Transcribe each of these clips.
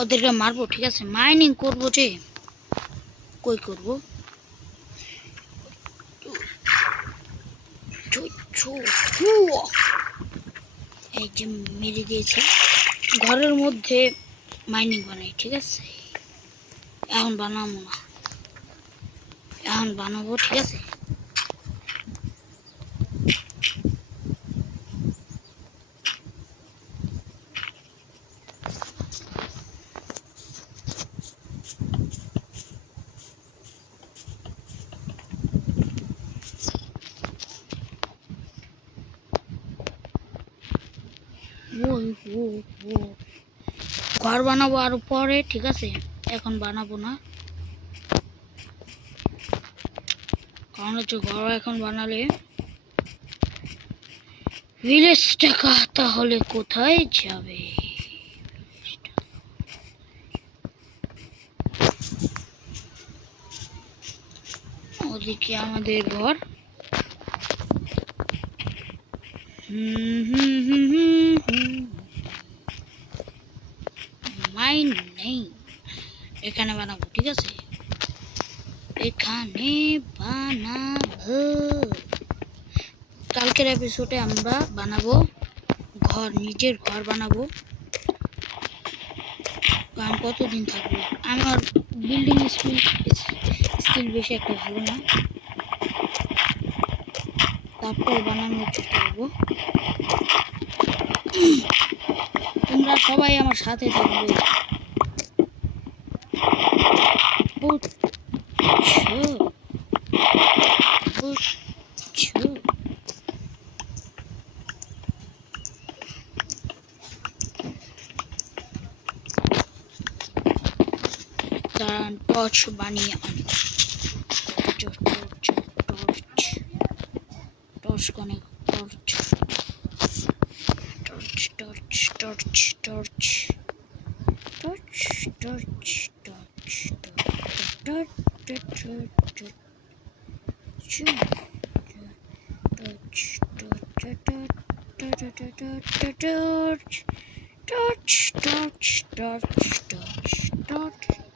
ওদেরকে মারবো, ঠিক আছে? মাইনিং করবো যে, কই করবো? এই যে মেরে দিয়েছে। ঘরের মধ্যে মাইনিং বানাই, ঠিক আছে? এখন বানাবো না, এখন বানাবো, ঠিক আছে? ঘর বানাবো আরো পরে, ঠিক আছে? এখন বানাবো না, কারণ হচ্ছে ঘর এখন বানালে ভিলেজ টাকা তাহলে কোথায় যাবে? ওদিকে আমাদের ঘর। মাইন্ড নেই, এখানে বানাবো, ঠিক আছে? এখানে বানাবো। কালকের এপিসোডে আমরা বানাবো ঘর, নিজের ঘর বানাবো। কারণ কতদিন থাকবো? আমার বিল্ডিং স্কিল বেশি একটা ভালো না, তারপর বানানোর চেষ্টা করবো। তোমরা সবাই আমার সাথে থাকবে, বুঝছো? বুঝছো? টর্চ বানিয়ে আনি, টর্চ কোনে? Torch torch torch torch torch torch torch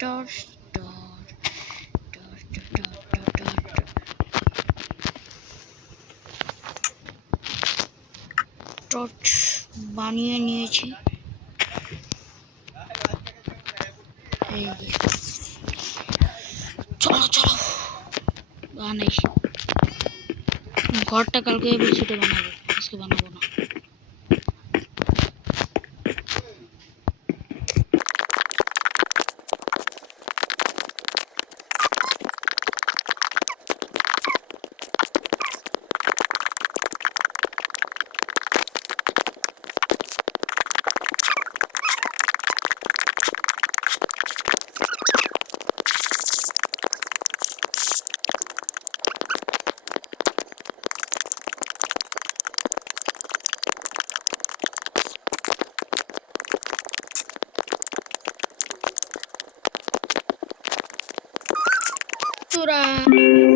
torch torch বানিয়ে নিয়েছি। চলো চলো বানাই। ঘরটা কালকে এপিসোডে বানাবো, আজকে বানাবো না।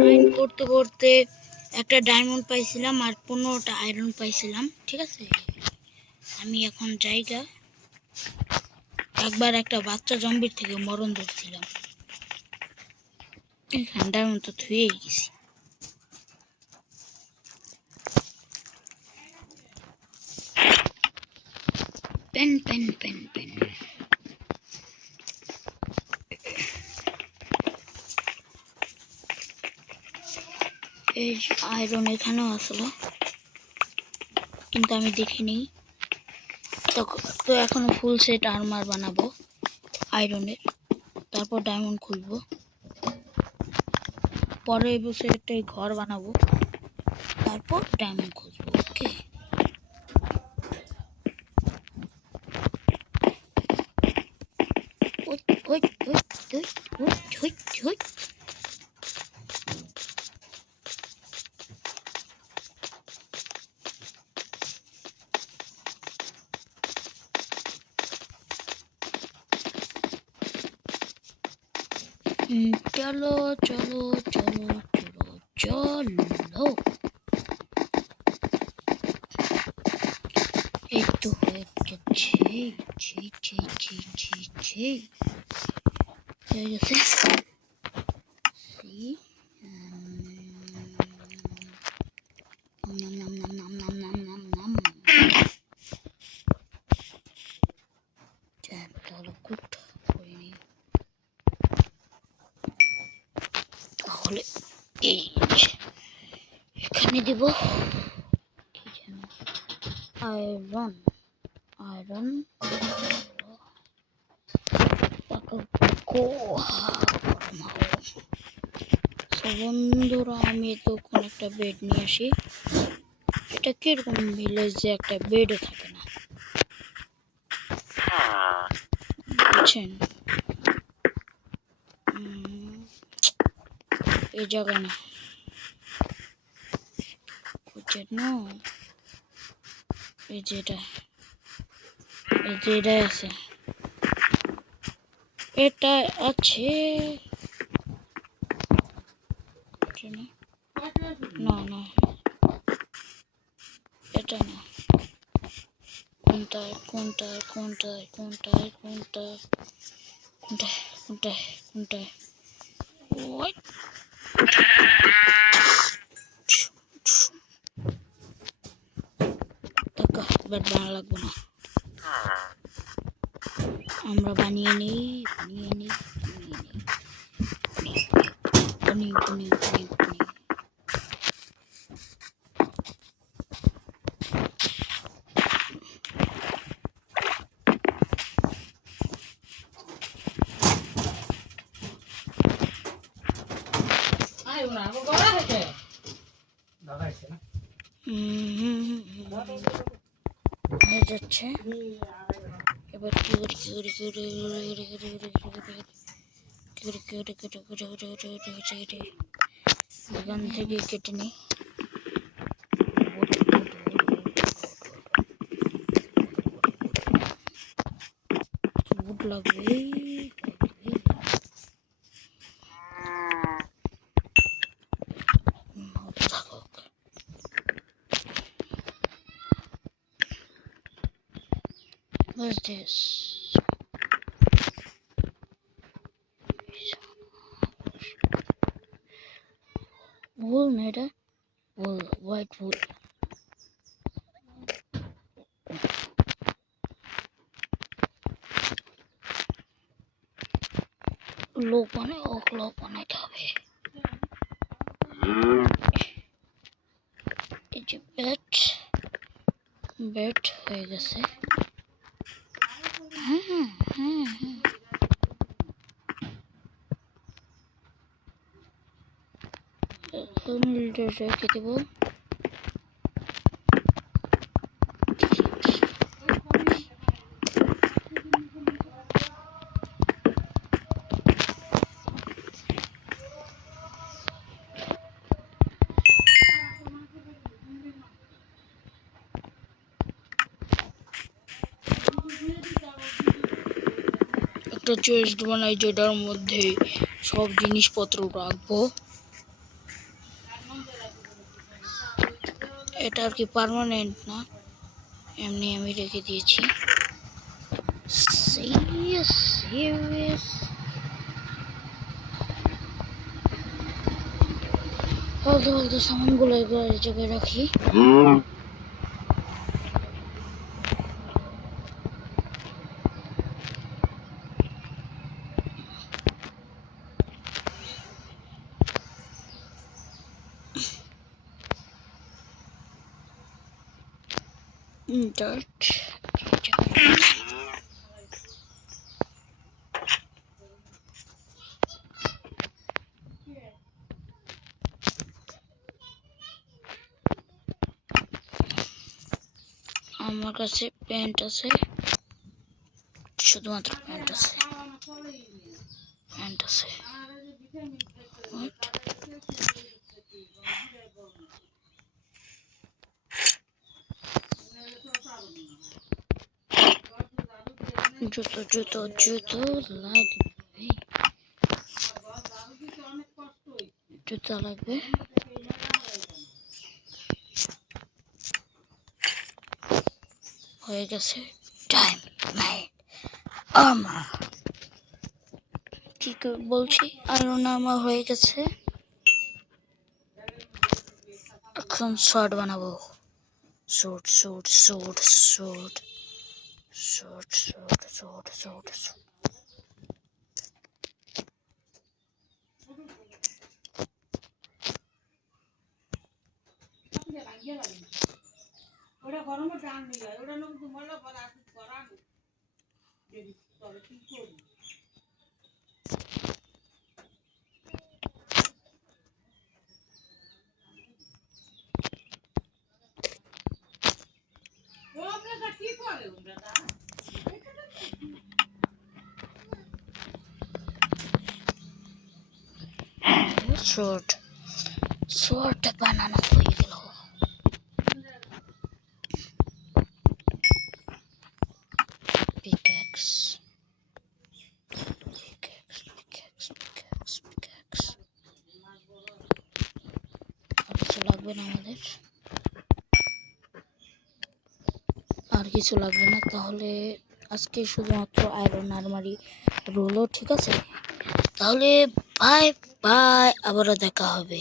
মাইন করতে করতে একটা ডায়মন্ড পাইছিলাম আর 15টা আয়রন পাইছিলাম, ঠিক আছে? আমি এখন জায়গা একবার একটা বাচ্চা জম্বির থেকে মরণ ধরছিলাম, এখানে ডায়মন্ড তো থুয়ে গেছি। পেন পেন পেন পেন এই আয়রন এখানেও আসলো, কিন্তু আমি দেখিনি। তো এখন ফুল সেট আর্মার বানাবো আয়রনের, তারপর ডায়মন্ড খুলবো, পরে বসে একটা ঘর বানাবো, তারপর ডায়মন্ড খুঁজবো। ওকে, চলো চলো চলো চলো চলো, এই তো হয়ে গেছে। হয়ে গেছে তাহলে এই এখানে দিব আয়রন বন্ধুরা আমি তখন একটা বেড নিয়ে আসি এটা কিরকম ভিলেজে একটা বেডও থাকে না বুঝছেন এই জায়গায় না বুঝছেন না এই যেটা আছে এটা আছে না না এটা না কোনটা ওই বেড বানানো লাগবে না আমরা বানিয়ে নিই হয়ে যাচ্ছে এবার কি এখান থেকে কেটে নিই বুট লাগবে What's this? Wool made a wool, white wool. লোক বানাইতে হবে এই যে বেড হয়ে গেছে রেখে দেবো একটা চেস্ট বানাই যেটার মধ্যে সব জিনিসপত্র রাখবো এটা আর কি পার্মানেন্ট না এমনি আমি রেখে দিয়েছি সিরিয়াস ফালতু সামানগুলো এই জায়গায় রাখি dirt আমার কাছে প্যান্ট আছে শুধুমাত্র প্যান্ট আছে জুতো লাগবে হয়ে গেছে টাইম আমার কি বলছি, আয়রন আমার হয়ে গেছে। এখন শর্ট বানাবো। Short short short short short short short short short. ওটা গরমে টান নিয়ে যায়, ওটা লোক ময়লা পরে আসি করানো যদি তবে কি করবি। ও আপনারা কি করে ওটা শর্ট শর্ট বানানো হয়ে গেল। Pickaxe pickaxe pickaxe pickaxe pickaxe. আর কিছু লাগবে না আমাদের, আর কিছু লাগবে না। তাহলে আজকে শুধুমাত্র আয়রন আলমারি রোলও ঠিক আছে। তাহলে বাই বাই, আবারও দেখা হবে।